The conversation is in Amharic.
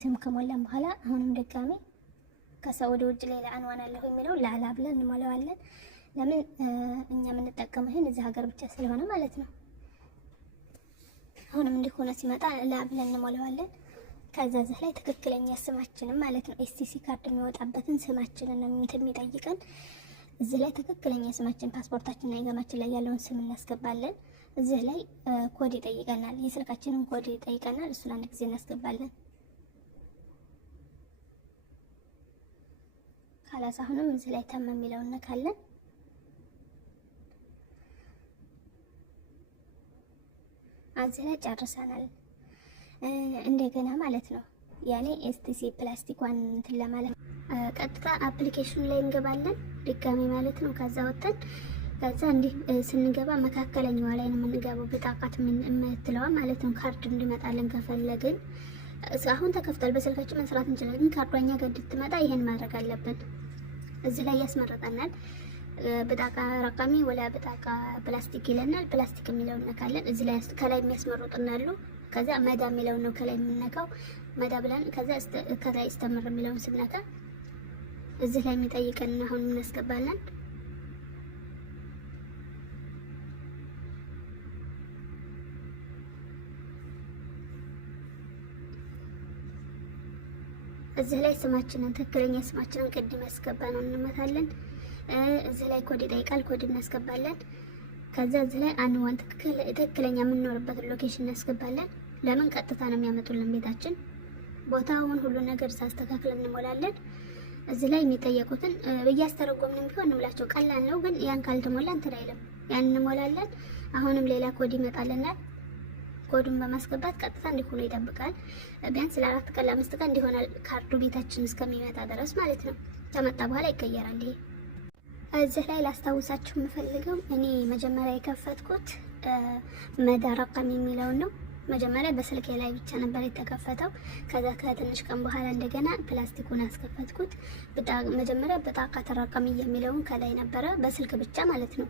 ስም ከሞላን በኋላ አሁንም ድጋሜ ከሳውዲ ውጭ ሌላ አንዋን አለው የሚለው ላላ ብለን እንሞላዋለን። ለምን እኛ የምንጠቀመው ይሄን እዚህ ሀገር ብቻ ስለሆነ ማለት ነው። አሁንም እንዲሆነ ሲመጣ ላ ብለን እንሞላዋለን። ከዛ እዚህ ላይ ትክክለኛ ስማችንን ማለት ነው ኤስቲሲ ካርድ የሚወጣበትን ስማችንን ነው የሚጠይቀን። እዚህ ላይ ትክክለኛ ስማችን ፓስፖርታችንና ኢቃማችን ላይ ያለውን ስም እናስገባለን። እዚህ ላይ ኮድ ይጠይቀናል፣ የስልካችንን ኮድ ይጠይቀናል። እሱን አንድ ጊዜ እናስገባለን። ካላስ አሁንም እዚህ ላይ ተም የሚለውን ነካለን። እዚህ ላይ ጨርሰናል። እንደገና ማለት ነው ያኔ ኤስቲሲ ፕላስቲኳን እንትን ለማለት ቀጥታ አፕሊኬሽኑ ላይ እንገባለን ድጋሚ ማለት ነው። ከዛ ወጥተን ከዛ እንዲህ ስንገባ መካከለኛዋ ላይ ነው የምንገባው፣ በጣቃት የምትለዋ ማለት ነው። ካርድ እንዲመጣልን ከፈለግን አሁን ተከፍቷል፣ በስልካችን መስራት እንችላለን። ግን ካርዷኛ ጋር እንድትመጣ ይሄን ማድረግ አለብን። እዚህ ላይ ያስመርጠናል። በጣቃ ረቃሚ ወላ በጣቃ ፕላስቲክ ይለናል። ፕላስቲክ የሚለውን ነካለን። እዚህ ላይ ከላይ የሚያስመርጡናሉ። ከዛ መዳ የሚለውን ነው ከላይ የምንነካው። መዳ ብለን ከዛ ከላይ እስተምር የሚለውን ስንነካ እዚህ ላይ የሚጠይቀን አሁን እናስገባለን። እዚህ ላይ ስማችንን ትክክለኛ ስማችንን ቅድም ያስገባ ነው እንመታለን። እዚህ ላይ ኮድ ይጠይቃል፣ ኮድ እናስገባለን። ከዛ እዚህ ላይ አንዋን ትክክለኛ የምንኖርበት ሎኬሽን እናስገባለን። ለምን ቀጥታ ነው የሚያመጡልን ቤታችን። ቦታውን ሁሉ ነገር ሳስተካክል እንሞላለን። እዚህ ላይ የሚጠየቁትን እያስተረጎምን ቢሆን እንምላቸው ቀላል ነው፣ ግን ያን ካልተሞላ እንትን አይልም። ያን እንሞላለን። አሁንም ሌላ ኮድ ይመጣልናል። ኮዱን በማስገባት ቀጥታ እንዲሆነ ይጠብቃል። ቢያንስ ለ4 ቀን ለ5 ቀን እንዲሆናል ካርዱ ቤታችን እስከሚመጣ ድረስ ማለት ነው። ከመጣ በኋላ ይቀየራል። ይሄ እዚህ ላይ ላስታውሳችሁ የምፈልገው እኔ መጀመሪያ የከፈትኩት መዳ ረቃም የሚለውን ነው። መጀመሪያ በስልኬ ላይ ብቻ ነበር የተከፈተው። ከዛ ከትንሽ ቀን በኋላ እንደገና ፕላስቲኩን አስከፈትኩት። መጀመሪያ በጣቃ ተረቃሚ የሚለውን ከላይ ነበረ በስልክ ብቻ ማለት ነው።